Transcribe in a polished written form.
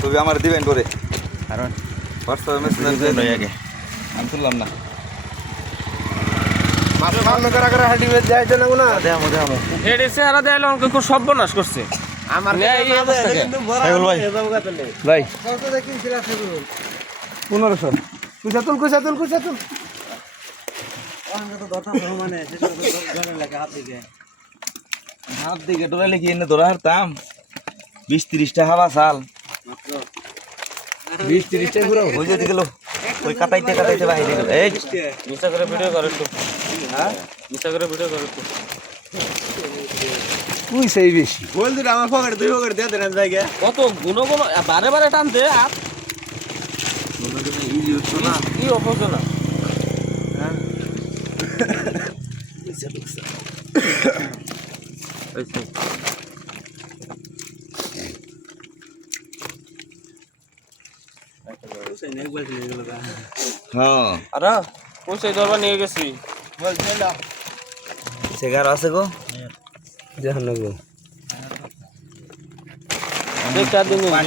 ছবি আমার দিবেন করে কারণ হোয়াটসঅ্যাপে মেসেজ দেন আগে আমি তুললাম না মাছ সামনে করে হাঁটি যাইতে না না দেখামো দেখামো এডি চেহারা দেখাইলে আমাকে খুব সর্বনাশ করছে আমার সাইকেল ভাই ভাই কত দেখি ছিল সেগুলো 1500 কুচাতুল হাত দিকে ডোরালে কি এনে ধরা হারতাম 20-30টা হাওয়া চাল 20-30 টা পুরো ওই যে গেল ওই কাটাইতে বাইরে গেল এই মিছা করে ভিডিও করে একটু হ্যাঁ মিছা করে ভিডিও করে একটু তুই সেই বেশি বল দিন আমার পকেটে 2 পকেট দিয়ে দেন জায়গা কত গুণ বারে বারে টানতে আর ইজি হচ্ছে না কি অপছন্দ না হ্যাঁ আর পয়সা দরবার নিয়ে গেছি সেগার আছে গো জানো গো দেখ 4 দিন